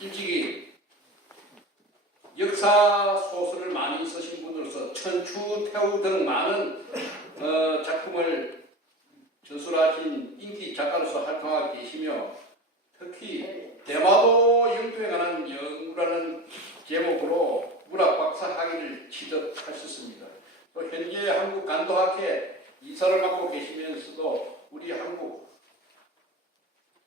일찍이 역사 소설을 많이 쓰신 분으로서 천추, 태우 등 많은 작품을 저술하신 인기 작가로서 활동하고 계시며 특히 대마도 영토에 관한 연구라는 제목으로 문학 박사 학위를 취득하셨습니다. 또 현재 한국 간도학회 이사를 맡고 계시면서도 우리 한국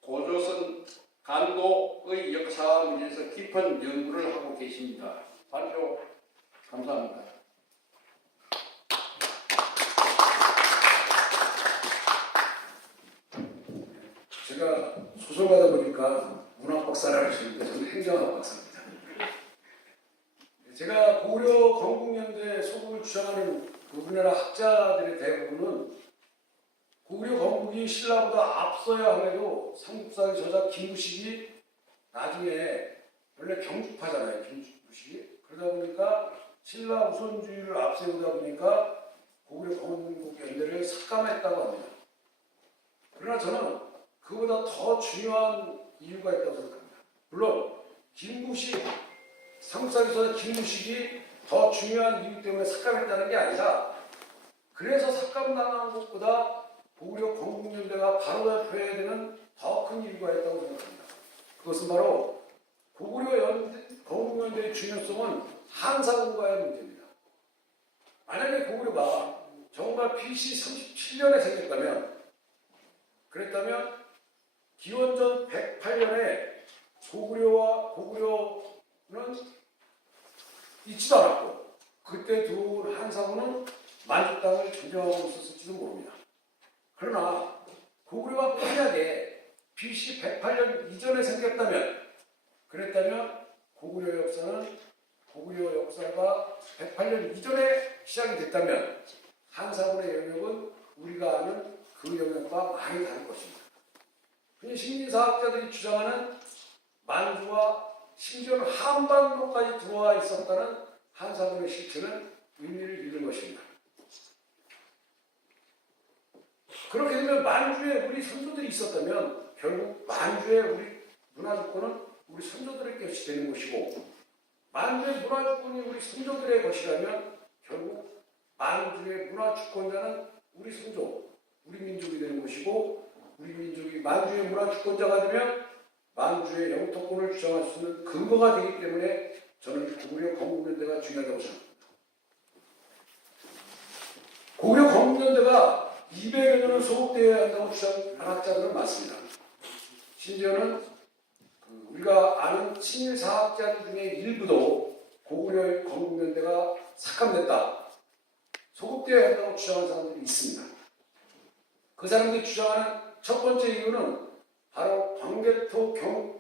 고조선 간도의 역사 문제에서 깊은 연구를 하고 계십니다. 발표 감사합니다. 제가 소설가다 보니까 문학 박사라고 하시는데 저는 행정학 박사입니다. 제가 고구려 건국연대 소국을 주장하는 우리나라 학자들의 대부분은 고구려 건국이 신라보다 앞서야 함에도 삼국사의 저자 김무식이 나중에 원래 경주파잖아요. 김무식이. 그러다 보니까 신라 우선주의를 앞세우다 보니까 고구려 건국연대를 삭감했다고 합니다. 그러나 저는 그보다 더 중요한 이유가 있다고 생각합니다. 물론 김무식, 삼국사의 저자 김무식이 더 중요한 이유 때문에 삭감했다는 게 아니라 그래서 삭감당한 것보다 고구려 건국연대가 바로 잡혀야 되는 더 큰 이유가 있다고 생각합니다. 그것은 바로 고구려 건국연대의 중요성은 한사군과의 문제입니다. 만약에 고구려가 정말 BC 37년에 생겼다면 그랬다면 기원전 108년에 고구려는 있지도 않았고 그때 들어온 한사군은 만주 땅을 점령하고 있었을지도 모릅니다. 그러나 고구려가 만약에 BC 108년 이전에 생겼다면 그랬다면 고구려 역사가 108년 이전에 시작이 됐다면 한사군의 영역은 우리가 아는 그 영역과 많이 다를 것입니다. 식민사학자들이 주장하는 만주와 심지어는 한반도까지 들어와 있었다는 한사군의 실체는 의미를 잃는 것입니다. 그렇게 되면 만주에 우리 선조들이 있었다면 결국 만주의 우리 문화주권은 우리 선조들의 것이 되는 것이고 만주의 문화주권이 우리 선조들의 것이라면 결국 만주의 문화주권자는 우리 선조, 우리 민족이 되는 것이고 우리 민족이 만주의 문화주권자가 되면 만주의 영토권을 주장할 수 있는 근거가 되기 때문에 저는 고구려 건국연대가 중요하다고 생각합니다. 고구려 건국연대가 200여 년을 소속되어야 한다고 주장하는 학자들은 많습니다. 심지어는 우리가 아는 친일사학자들 중에 일부도 고구려 건국연대가 삭감됐다, 소속되어야 한다고 주장하는 사람들이 있습니다. 그 사람들이 주장하는 첫 번째 이유는 바로 광개토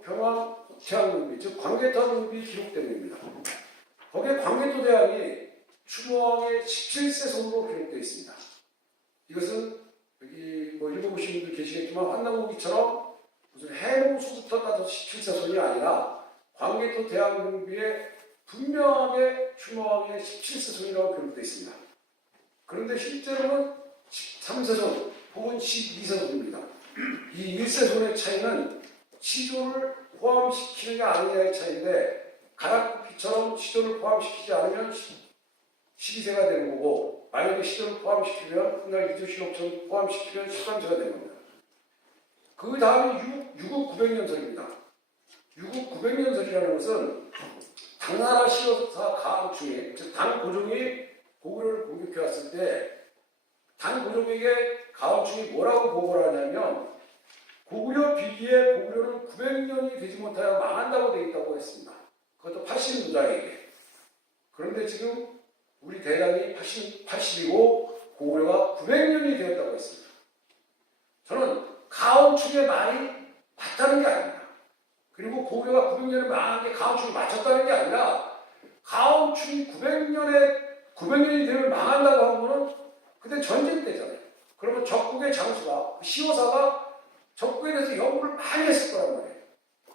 평화 대항군비, 즉 광개토 항군비 기록 때문입니다. 거기에 광개토 대항이 추모왕의 17세 손으로 기록되어 있습니다. 이것은 여기 읽어보신 분들 계시겠지만 환난고기처럼 무슨 해농수부터 따서 17세 손이 아니라 광개토 대항군비에 분명하게 추모왕의 17세 손이라고 기록되어 있습니다. 그런데 실제로는 13세 손 혹은 12세 손입니다. 이 1세 손의 차이는 시조를 포함시키느냐 아니냐의 차이인데 가락국기처럼 시조를 포함시키지 않으면 12세가 되는 거고 만약에 시조를 포함시키면 그날 이조신옥처럼 포함시키면 13세가 되는 겁니다. 그 다음이 유국 900년설입니다. 유국 900년설이라는 것은 당나라 시효사 가암충이, 즉 당고종이 고구려를 공격해왔을 때 당고종에게 가암충이 뭐라고 보고를 하냐면 고구려 비기에 고구려는 900년이 되지 못하여 망한다고 되어 있다고 했습니다. 그것도 80노장에게. 그런데 지금 우리 대량이 80이고 고구려가 900년이 되었다고 했습니다. 저는 가암충의 말이 맞다는 게 아닙니다. 그리고 고구려가 900년을 망한 게 가암충이 맞췄다는 게 아니라 가암충이 900년이 되면 망한다고 하는 거는 그때 전쟁 때잖아요. 그러면 적국의 장수가 시호사가 적국에 대해서 연구를 많이 했을 거란 말이에요.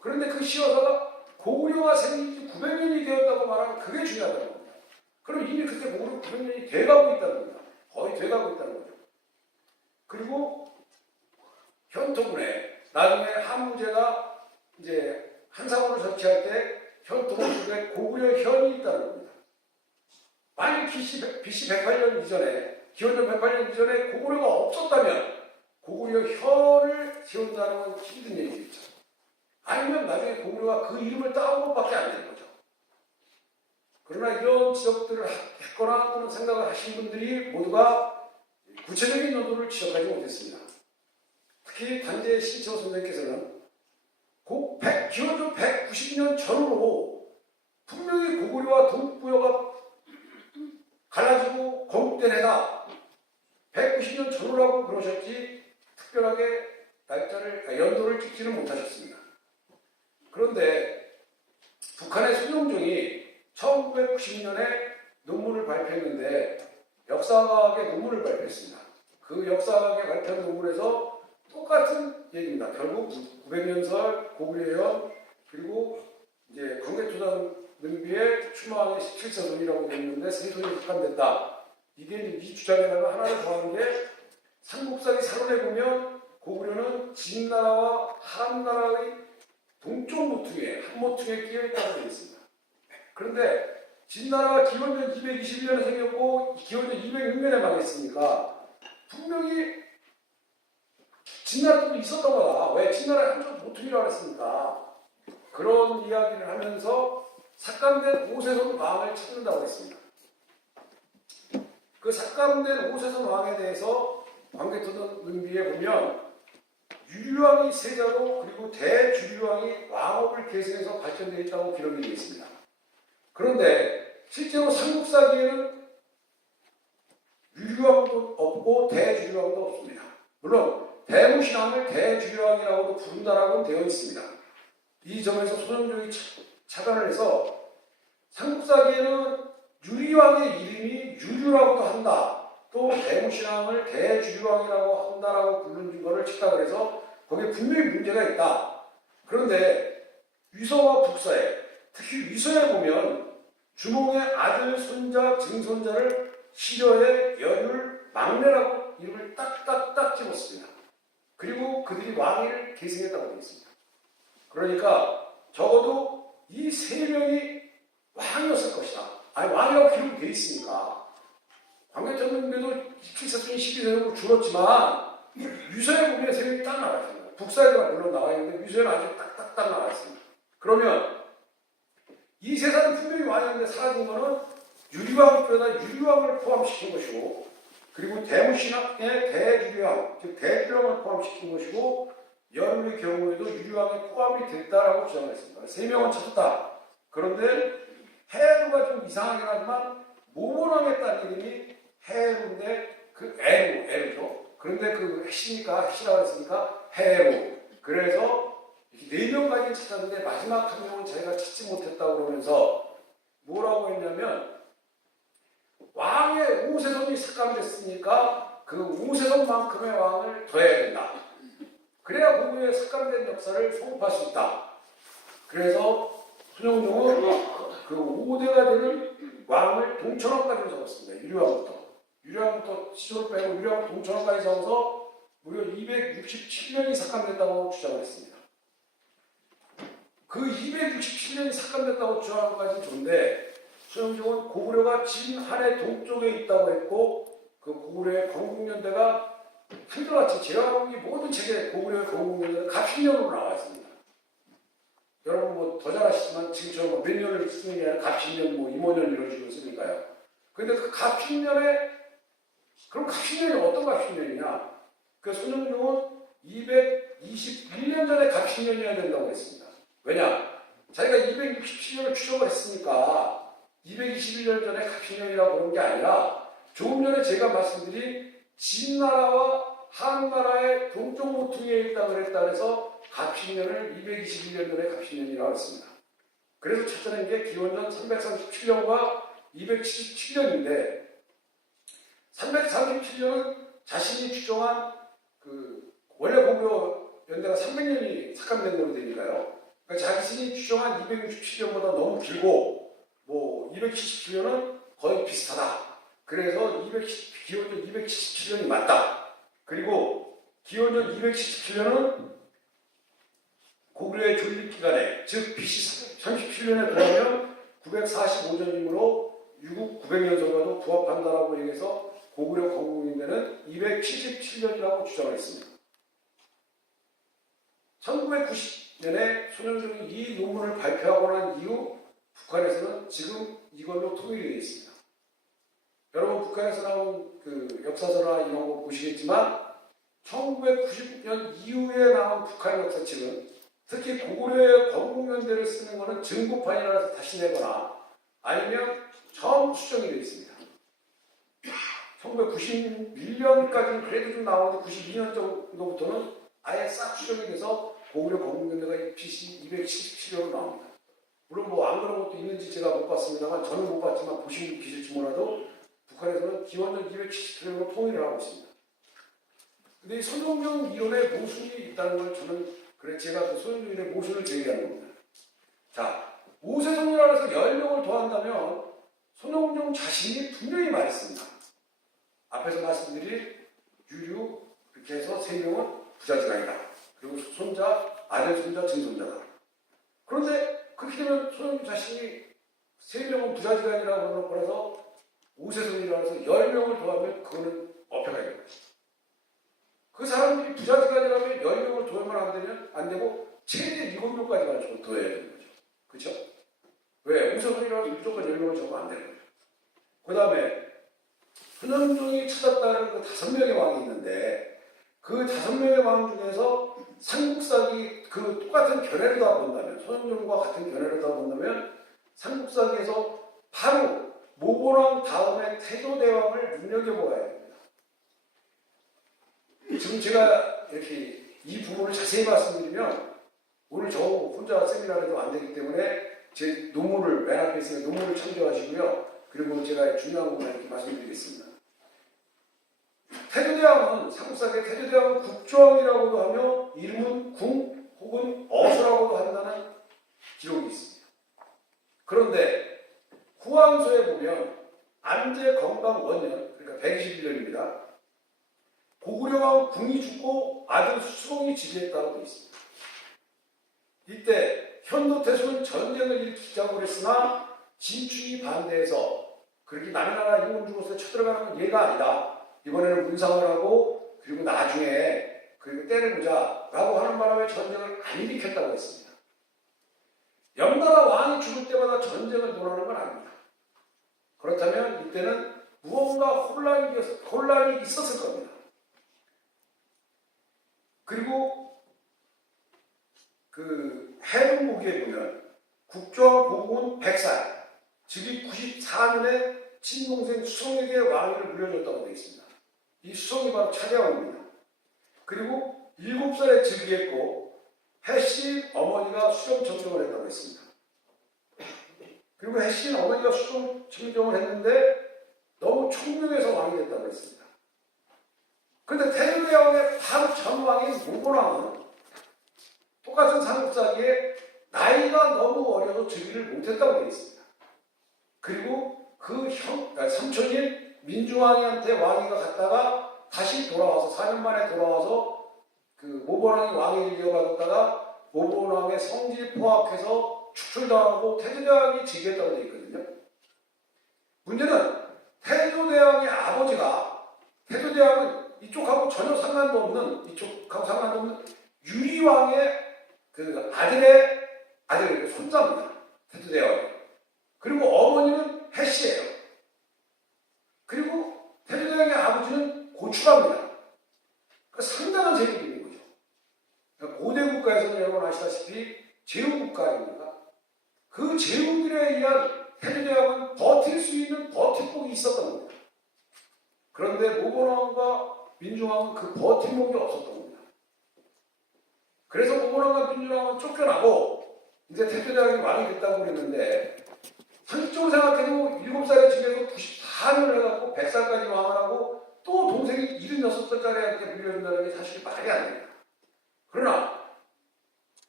그런데 그 시호사가 고구려가 생긴 지 900년이 되었다고 말하면 그게 중요하다는 겁니다. 그럼 이미 그때 고구려 900년이 돼가고 있다는 겁니다. 거의 돼가고 있다는 거죠. 그리고 현토군에 나중에 한무제가 이제 한사원을 설치할 때 현 동쪽에 고구려 현이 있다는 겁니다. 만일 BC 108년 이전에, 기원전 108년 이전에 고구려가 없었다면 고구려 현을 세운다는 건 힘든 얘기겠죠. 아니면 나중에 고구려가 그 이름을 따온 것밖에 안 되는 거죠. 그러나 이런 지적들을 했거나 또는 생각을 하신 분들이 모두가 구체적인 논도를 지적하지 못했습니다. 특히 단재 신채호 선생님께서는 기원전 190년 전으로 분명히 고구려와 동북부여가 갈라지고 건국된 해다 190년 전후라고 그러셨지 특별하게 연도를 찍지는 못하셨습니다. 그런데 북한의 손영종이 1990년에 논문을 발표했는데 역사학의 논문을 발표했습니다. 그 역사학에 발표한 논문에서 똑같은 얘기입니다. 결국 900년설 고구려현 그리고 이제 광개토당 능비의 추마왕의 17사돈이라고 되어 있는데 세손이 합감됐다. 이게 이제 이 주장에다가 하나를 더한 게 삼국사기 사론에 보면 고구려는 진나라와 한나라의 동쪽 모퉁이에 한 모퉁이에 끼어 있다고 되어 있습니다. 그런데 진나라가 기원전 221년에 생겼고 기원전 206년에 망했으니까 분명히 진나라도 있었던 거다. 왜 진나라의 한쪽 모퉁이라고 했습니까? 그런 이야기를 하면서 삭감된 오세손 왕을 찾는다고 했습니다. 그 삭감된 오세손 왕에 대해서 광개토당 능비에 보면 유류왕이 세자로 그리고 대주류왕이 왕업을 계승해서 발전되어 있다고 기록이 되어 있습니다. 그런데 실제로 삼국사기에는 유류왕도 없고 대주류왕도 없습니다. 물론 대무신왕을 대주류왕이라고도 부른다라고는 되어 있습니다. 이 점에서 손영종이 차단을 해서 삼국사기에는 유리왕의 이름이 유류라고도 한다. 또 대무신왕을 대주류왕이라고 한다라고 부르는 거를 착각을 해서 거기에 분명히 문제가 있다. 그런데 위서와 북서에 특히 위서에 보면 주몽의 아들, 손자, 증손자를 시려의 열율, 막내라고 이름을 딱딱딱 집었습니다. 그리고 그들이 왕위를 계승했다고 되어 있습니다. 그러니까 적어도 이 세 명이 왕이었을 것이다. 아니 왕이라고 기록이 되어 있으니까 광개토당능비도 17사순이 12세로 줄었지만 유서에 보면 세 명이 딱 나와 있습니다. 북사에도 물론 나와 있는데 유서에는 아주 딱딱딱 나와 있습니다. 그러면 이 세상은 분명히 왕이었는데 사라진 것은 유리왕표에다 유리왕을 포함시킨 것이고 그리고 대무신왕의 대주류왕, 즉 대주류왕을 포함시킨 것이고 열의 경우에도 유리왕에 포함이 됐다라고 주장했습니다. 세 명은 찾았다. 그런데 해루가 좀 이상하긴 하지만 모본왕의 딸 이름이 해루인데 그 에루죠. 그런데 그 해시니까 해시라고 했으니까 해루. 그래서 네 명까지 찾았는데 마지막 한 명은 자기가 찾지 못했다고 그러면서 뭐라고 했냐면 왕의 오세손이 삭감됐으니까 그 오세손만큼의 왕을 더해야 된다. 그래야 고구려의 삭감된 역사를 소급할 수 있다. 그래서 손영종은 그 5대가 되는 왕을 동천왕까지 적었습니다. 유리왕부터 시조를 빼고 유리왕 동천왕까지 적어서 무려 267년이 삭감됐다고 주장을 했습니다. 그 267년이 삭감됐다고 주장한 것까지는 좋은데 손영종은 고구려가 진한의 동쪽에 있다고 했고 그 고구려의 건국연대가 한결같이 제가 본 이 모든 책에 고구려의 건국연대는 갑신년으로 나와 있습니다. 여러분 뭐 더 잘 아시지만 지금처럼 몇 년을 쓰는 게 아니라 갑신년, 뭐 임오년 이런 식으로 쓰니까요. 그런데 그 갑신년에 그럼 갑신년이 어떤 갑신년이냐? 그 손영종은 221년 전에 갑신년이어야 된다고 했습니다. 왜냐? 자기가 267년을 추정을 했으니까 221년 전에 갑신년이라고 그런 게 아니라 조금 전에 제가 말씀드린 진나라와 한나라의 동쪽 모퉁이에 있다고 그랬다 그래서 갑신년을 221년 전에 갑신년이라고 했습니다. 그래서 찾아낸 게 기원전 337년과 277년인데 337년은 자신이 추정한 그 원래 고구려 연대가 300년이 삭감된 걸로 되니까요. 그러니까 자신이 추정한 267년보다 너무 길고 뭐 277년은 거의 비슷하다. 그래서 기원전 277년이 맞다. 그리고 기원전 277년은 고구려의 존립 기간에 즉 BC 37년에 도하면 945전이므로 유국 900년설과도 부합한다라고 얘기해서 고구려 건국인대는 277년이라고 주장을 했습니다. 1990년에 손영종이 이 논문을 발표하고 난 이후 북한에서는 지금 이걸로 통일이 되어 있습니다. 여러분 북한에서 나온 그 역사서나 이런 거 보시겠지만 1990년 이후에 나온 북한 역사책은 특히 고구려의 건국연대를 쓰는 것은 증거판이라서 다시 내거나 아니면 처음 수정이 되어 있습니다. 1991년까지는 그래도 좀 나오는데 92년 정도부터는 아예 싹 수정이 돼서 고구려 건국연대가 BC 277년으로 나옵니다. 물론 뭐 안 그런 것도 있는지 제가 못 봤습니다만 저는 못 봤지만 보시면 계실지 몰라도 북한에서는 기원전 277년으로 통일을 하고 있습니다. 근데 이 손영종 이론의 모순이 있다는 걸 저는 그래 제가 그 손영종 이론의 모순을 제기하는 겁니다. 자, 오세성이라고 해서 10명을 더한다면 손영종 자신이 분명히 말했습니다. 앞에서 말씀드린 유류 이렇게 해서 3명은 부자지간이다. 그리고 손자, 아들 손자, 증손자다. 그런데 그렇게 되면 손영종 자신이 3명은 부자지간이라고 그러는 거라서 오세성이라고 해서 10명을 더하면 그거는 어폐가 있는 거죠. 그 사람들이 부자지간이라면 10명을 더하면 안 되고 최대 7명까지만 더해야 되는 거죠. 그렇죠? 왜? 오세성이라고 해서 무조건 10명을 적으면 안 되는 거죠. 그 다음에 손영종이 찾았다는 그 5명의 왕이 있는데 그 5명의 왕 중에서 삼국사기 그 똑같은 견해를 다 본다면 손영종과 같은 견해를 다 본다면 삼국사기에서 바로 모고랑 다음에 태조대왕을 눈여겨보아야 됩니다. 지금 제가 이렇게 이 부분을 자세히 말씀드리면 오늘 저 혼자 세미나를 해도 안 되기 때문에 제 논문을 맨 앞에 있으니까 논문을 참조하시고요. 그리고 제가 중요한 부분을 이렇게 말씀드리겠습니다. 태조대왕은 삼국사기의 태조대왕은 국조왕이라고도 하며 이름은 궁 혹은 어수라고도 한다는 기록이 있습니다. 그런데 후왕서에 보면 안제건강 원년 그러니까 121년입니다. 고구려왕 궁이 죽고 아들 수봉이 지배했다고 되어 있습니다. 이때 현도태수는 전쟁을 일으키자고 했으나 진축이 반대해서 그렇게 남의 나라 인공주로서 쳐들어가는 건 얘가 아니다. 이번에는 문상을 하고 그리고 나중에 그리고 때를 보자 라고 하는 바람에 전쟁을 안 일으켰다고 했습니다. 명나라 왕이 죽을 때마다 전쟁을 논하는 건 아닙니다. 그렇다면 이때는 무언가 혼란이 있었을 겁니다. 그리고 그 해동보기에 보면 국조왕 고궁은 100살 즉위 94년에 친동생 수성에게 왕위를 물려줬다고 되어 있습니다. 이 수성이 바로 차대왕입니다. 그리고 7살에 즉위했고 해씨 어머니가 수령 청정을 했다고 했습니다. 그리고 해씨 어머니가 수령 청정을 했는데 너무 총명해서 왕이 됐다고 했습니다. 그런데 태조대왕의 바로 전왕인 모고왕은 똑같은 삼국사기에 나이가 너무 어려서 즉위를 못했다고 되어 있습니다. 그리고 그 삼촌인 민중왕이한테 왕위가 갔다가 다시 돌아와서 4년 만에 돌아와서 그 모본왕이 왕위를 이어받았다가 모본왕의 성질 포악해서 축출당하고 태조대왕이 즉위했다고 되어 있거든요. 문제는 태조대왕의 아버지가 태조대왕은 이쪽하고 전혀 상관도 없는 이쪽하고 상관도 없는 유리왕의 그 아들의 손자입니다. 태조대왕이. 그리고 어머니는 해씨예요. 그리고 태조대왕의 아버지는 고추랍니다. 그러니까 상당한 세력이 있는 거죠. 그러니까 고대 국가에서는 여러분 아시다시피 제후국가 아닙니까? 그 제후들에 의한 태조대왕은 버틸 수 있는 버팀목이 있었던 겁니다. 그런데 모본왕과 민중왕은 그 버팀목이 없었던 겁니다. 그래서 모본왕과 민중왕은 쫓겨나고 이제 태조대왕이 왕이 됐다고 그랬는데 상식적으로 생각해도 7살에 즉위해서 94년을 해갖고 100살까지 왕을 하고 또 동생이 76살짜리한테 물려준다는 게 사실 말이 안 됩니다. 그러나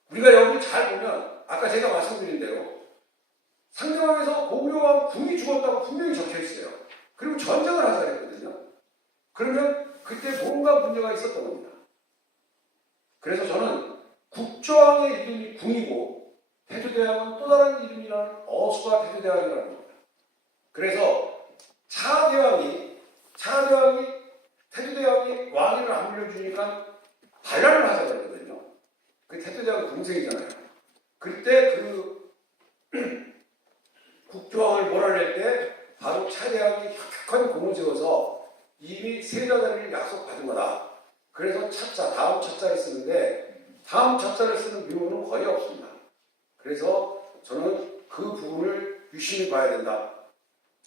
우리가 여기 잘 보면 아까 제가 말씀드린 대로 상대왕에서 고구려왕 궁이 죽었다고 분명히 적혀있어요. 그리고 전쟁을 하자 했거든요. 그러면 그때 뭔가 문제가 있었던 겁니다. 그래서 저는 국조왕의 이름이 궁이고 태조대왕은 또 다른 이름이라는 어수가 태조대왕이라는 겁니다. 그래서 차대왕이 태조대왕이 왕위를 안 물려주니까 반란을 하자 그러거든요. 그 태조대왕 동생이잖아요. 그때 그 국조왕을 몰아낼 때 바로 차대왕이 혁혁한 공을 세워서 이미 세자자리를 약속받은 거다. 그래서 차자, 다음 차자를 쓰는데 다음 차자를 쓰는 묘는 거의 없습니다. 그래서 저는 그 부분을 유심히 봐야 된다.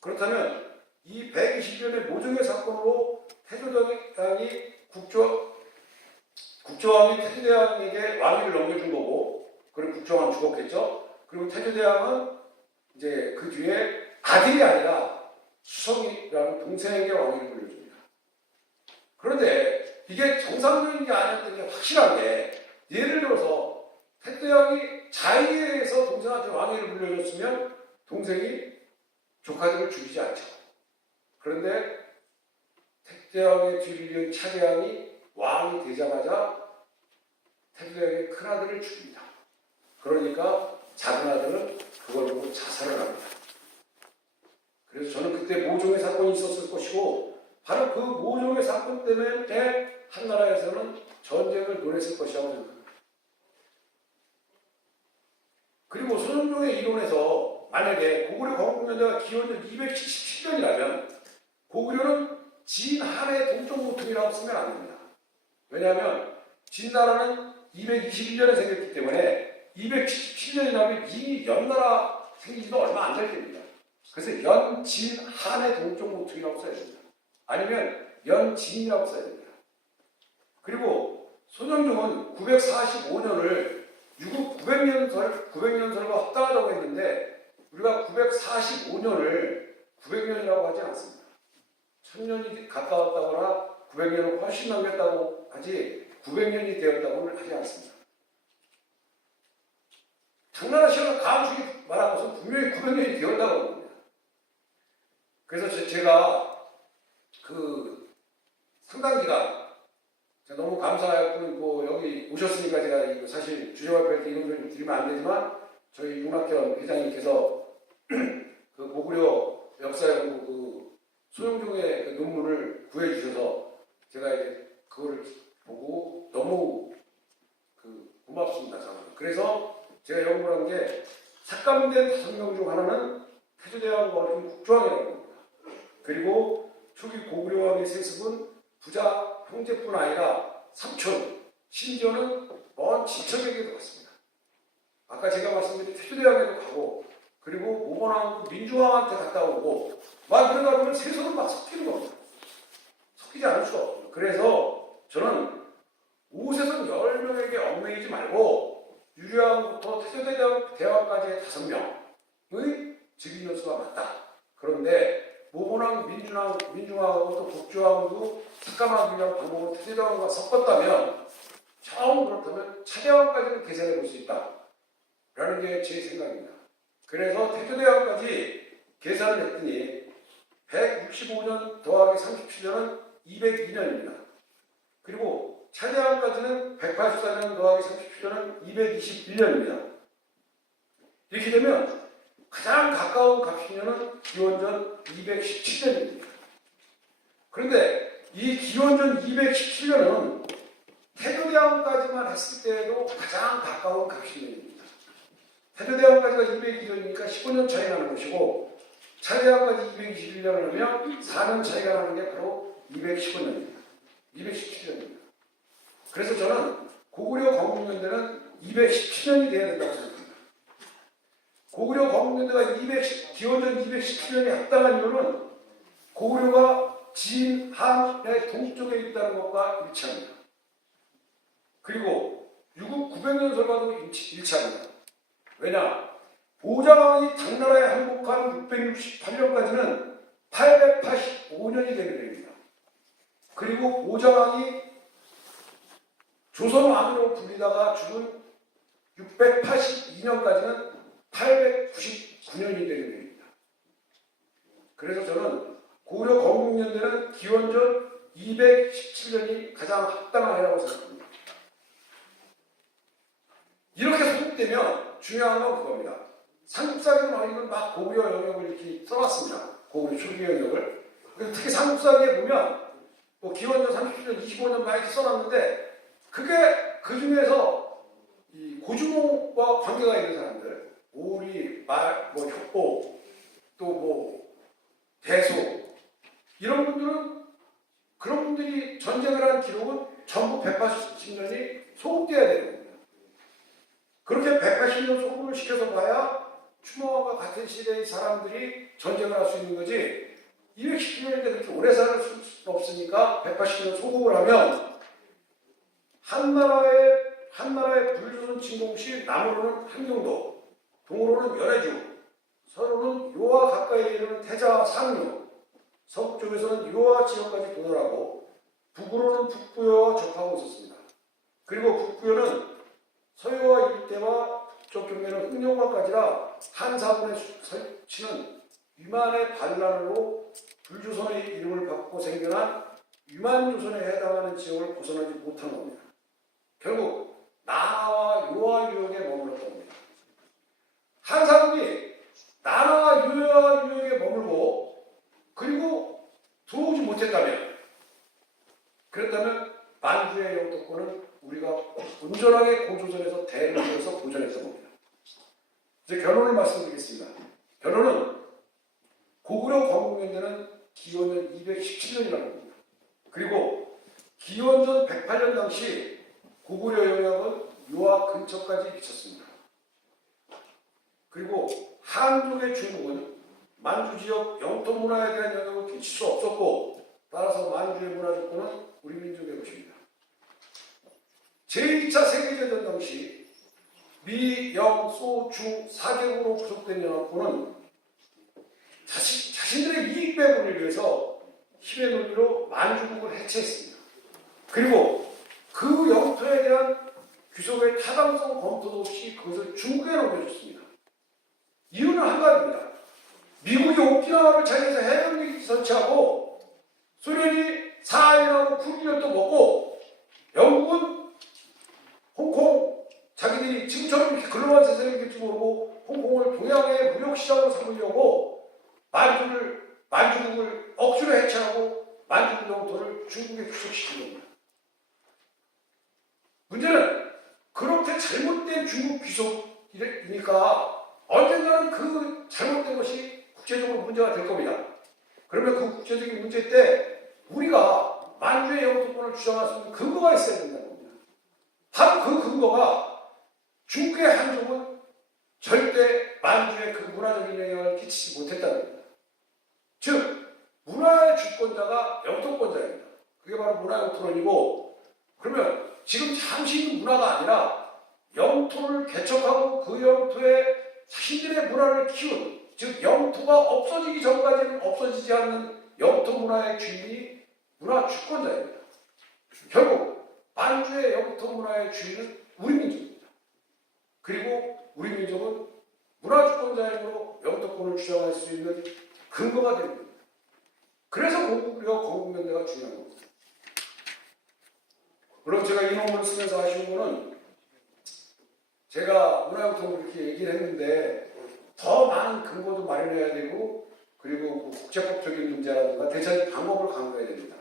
그렇다면 이 120년의 모종의 사건으로 태조대왕이 국조왕이 태조대왕에게 왕위를 넘겨준 거고, 그리고 국조왕은 죽었겠죠. 그리고 태조대왕은 이제 그 뒤에 아들이 아니라 수성이라는 동생에게 왕위를 물려줍니다. 그런데 이게 정상적인 게 아니었던 게 확실한 게, 예를 들어서 태조대왕이 자의에 의해서 동생한테 왕위를 물려줬으면 동생이 조카들을 죽이지 않죠. 그런데 태조대왕의 뒤를 이은 차대왕이 왕이 되자마자 태조대왕의 큰아들을 죽입니다. 그러니까 작은 아들은 그걸 보고 자살을 합니다. 그래서 저는 그때 모종의 사건이 있었을 것이고, 바로 그 모종의 사건 때문에 한나라에서는 전쟁을 노렸을 것이라고 생각합니다. 그리고 손흥룡의 이론에서 만약에 고구려 건국연대가 기원전 277년이라면 고구려는 진한의 동쪽모퉁이라고 쓰면 안 됩니다. 왜냐하면 진나라는 221년에 생겼기 때문에 277년이라면 이미 연나라 생기지도 얼마 안 될 때입니다. 그래서 연진한의 동쪽모퉁이라고 써야 됩니다. 아니면 연진이라고 써야 됩니다. 그리고 손영종은 945년을 유국 900년설과 합당하다고 했는데, 우리가 945년을 900년이라고 하지 않습니다. 1000년이 가까웠다거나 900년을 훨씬 넘겼다고 하지 900년이 되었다고는 하지 않습니다. 당나라 시험을 감축이 말한 것은 분명히 900년이 되었다고 합니다. 그래서 제가 그 상당 기간 너무 감사하고, 여기 오셨으니까 제가 사실 주제 발표할 때 이런 걸 드리면 안 되지만, 저희 윤학현 회장님께서 그 고구려 역사연구 그 소영종의 그 논문을 구해주셔서 제가 이제 그거를 보고 너무 고맙습니다. 저는. 그래서 제가 연구를 한 게, 삭감된 5명 중 하나는 태조대왕과 얽힌 국조왕이라고 합니다. 그리고 초기 고구려 왕의 세습은 부자 형제뿐 아니라 삼촌, 심지어는 먼 친척에게도 갔습니다. 아까 제가 말씀드린 태조대왕에도 가고, 그리고 모건왕 민주왕한테 갔다 오고, 막 그러다 보면 세속은 막 섞이는 겁니다. 섞이지 않을 수가 없어요. 그래서 저는 우세선 10명에게 얽매이지 말고 유리왕부터 태조대왕까지의 5명의 즉위연수가 맞다. 그런데 모건왕, 민중왕하고 또 국조왕도 삭감하기 위한 방법을 태조대왕과 섞었다면, 처음 그렇다면 차대왕까지는 계산해 볼 수 있다. 라는 게 제 생각입니다. 그래서 태조대왕까지 계산을 했더니 165년 더하기 37년은 202년입니다. 그리고 차대왕까지는 184년 더하기 37년은 221년입니다. 이렇게 되면 가장 가까운 갑신년은 기원전 217년입니다. 그런데 이 기원전 217년은 태조대왕까지만 했을 때에도 가장 가까운 갑신년입니다. 태조대왕까지가 202년이니까 15년 차이 나는 것이고, 차대왕까지 221년을 하면 4년 차이가 나는 게 바로 215년입니다. 217년입니다. 그래서 저는 고구려 건국연대는 217년이 돼야 된다고 생각합니다. 고구려 건국연대가 기원전 217년에 합당한 이유는 고구려가 진한의 동쪽에 있다는 것과 일치합니다. 그리고 유국 900년설과도 일치합니다. 왜냐? 보자왕이 당나라에 항복한 668년까지는 885년이 되게 됩니다. 그리고 보자왕이 조선 왕으로 불리다가 죽은 682년까지는 899년이 되게 됩니다. 그래서 저는 고구려 건국연대는 기원전 217년이 가장 합당한 해라고 생각합니다. 이렇게 소속되면 중요한 건 그겁니다. 삼국사기는 어린이는 막 고구려 영역을 이렇게 써놨습니다. 고구려 초기 영역을. 특히 삼국사기에 보면 뭐 기원전 30년, 25년 막 이렇게 써놨는데 그게 그 중에서 이 고주몽과 관계가 있는 사람들, 오리, 말, 뭐 협보, 또 뭐 대소 이런 분들은 그런 분들이 전쟁을 한 기록은 전부 180년이 소급돼야 되는 겁니다. 그렇게 180년 소급을 시켜서 봐야 추모와 같은 시대의 사람들이 전쟁을 할 수 있는 거지 210년인데 그렇게 오래 살 수는 없으니까 180년 소급을 하면 한나라의 불조선 침공 시 남으로는 한경도, 동으로는 연해주, 서로는 요하 가까이 이르는 태자 상류, 서북 쪽에서는 요하 지역까지 도달하고 북으로는 북부여와 접하고 있었습니다. 그리고 북부여는 서해와 일대와 북쪽 경계는 흑룡강까지라 한사군의 설치는 위만의 반란으로 불조선의 이름을 받고 생겨난 위만조선에 해당하는 지역을 벗어나지 못한 겁니다. 결국 나라와 요하 유역에 머물렀던 겁니다. 한사군이 나라와 요하 유역에 머물고 그리고 들어오지 못했다면 그랬다면 만주의 영토권은 우리가 온전하게 고조선에서 대를 이어서 보존했던 겁니다. 이제 결론을 말씀드리겠습니다. 결론은 고구려 건국연대는 기원전 217년이라고 합니다. 그리고 기원전 108년 당시 고구려 영향은 요하 근처까지 미쳤습니다. 그리고 한족의 중국은 만주 지역 영토 문화에 대한 영향을 끼칠 수 없었고 따라서 만주의 문화 조건은 우리 민족의 것입니다. 제2차 세계대전 당시 미, 영, 소, 중 4개국으로 구성된 연합군은 자신들의 이익 배분을 위해서 힘의 논리로 만주국을 해체했습니다. 그리고 그 영토에 대한 귀속의 타당성 검토도 없이 그것을 중국에 넘겨줬습니다. 이유는 한 가지입니다. 미국이 오키나와를 자기에서 해병기 설치하고 소련이 사하인하고 쿠르기를 또 먹고 영국은 홍콩 자기들이 지금처럼 이렇게 글로벌 세상일지 모르고 홍콩을 동양의 무역시장으로 삼으려고 만주국을 억지로 해체하고 만주국 영토를 중국에 귀속시킨 겁니다. 문제는 그렇게 잘못된 중국 귀속이니까 언젠가는 그 잘못된 것이 국제적으로 문제가 될 겁니다. 그러면 그 국제적인 문제 때 우리가 만주의 영토권을 주장할 수 있는 근거가 있어야 된다는 겁니다. 바로 그 근거가 중국의 한족은 절대 만주에 그 문화적인 영향을 끼치지 못했다는 겁니다. 즉 문화의 주권자가 영토권자입니다. 그게 바로 문화영토론이고 그러면 지금 잠시 있는 문화가 아니라 영토를 개척하고 그 영토에 자신들의 문화를 키운 즉 영토가 없어지기 전까지는 없어지지 않는 영토 문화의 주인이 문화 주권자입니다. 결국 만주의 영토 문화의 주인은 우리 민족입니다. 그리고 우리 민족은 문화 주권자이므로 영토권을 주장할 수 있는 근거가 됩니다. 그래서 고구려 건국연대가 중요한 겁니다. 물론 제가 이 논문을 쓰면서 아쉬운 거는 제가 문화영토를 이렇게 얘기를 했는데 더 많은 근거도 마련해야 되고 그리고 국제법적인 문제라든가 대처의 방법을 강구해야 됩니다.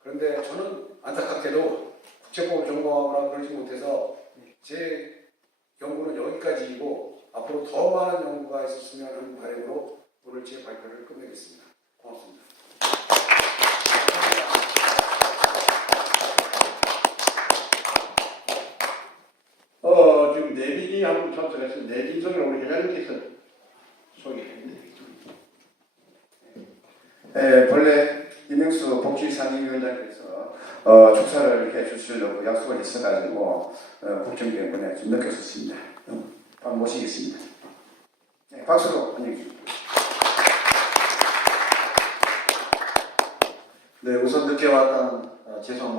그런데 저는 안타깝게도 국제법을 전공하거나 그러지 못해서 제 연구는 여기까지이고 앞으로 더 많은 연구가 있었으면 하는 바람으로 오늘 제 발표를 끝내겠습니다. 고맙습니다. 지금 내빈이 한번 참석해서 내빈 소개를 우리 회장님께서 소개해드립니다. 본래 이명수 복지상임위원장께서 축사를 이렇게 해주시려고 약속을 했어가지고 국정 때문에 좀 늦게 썼습니다. 한번 모시겠습니다. 네, 박수로 환영해 주십시오. 네, 우선 늦게 왔다는 죄송한 말씀.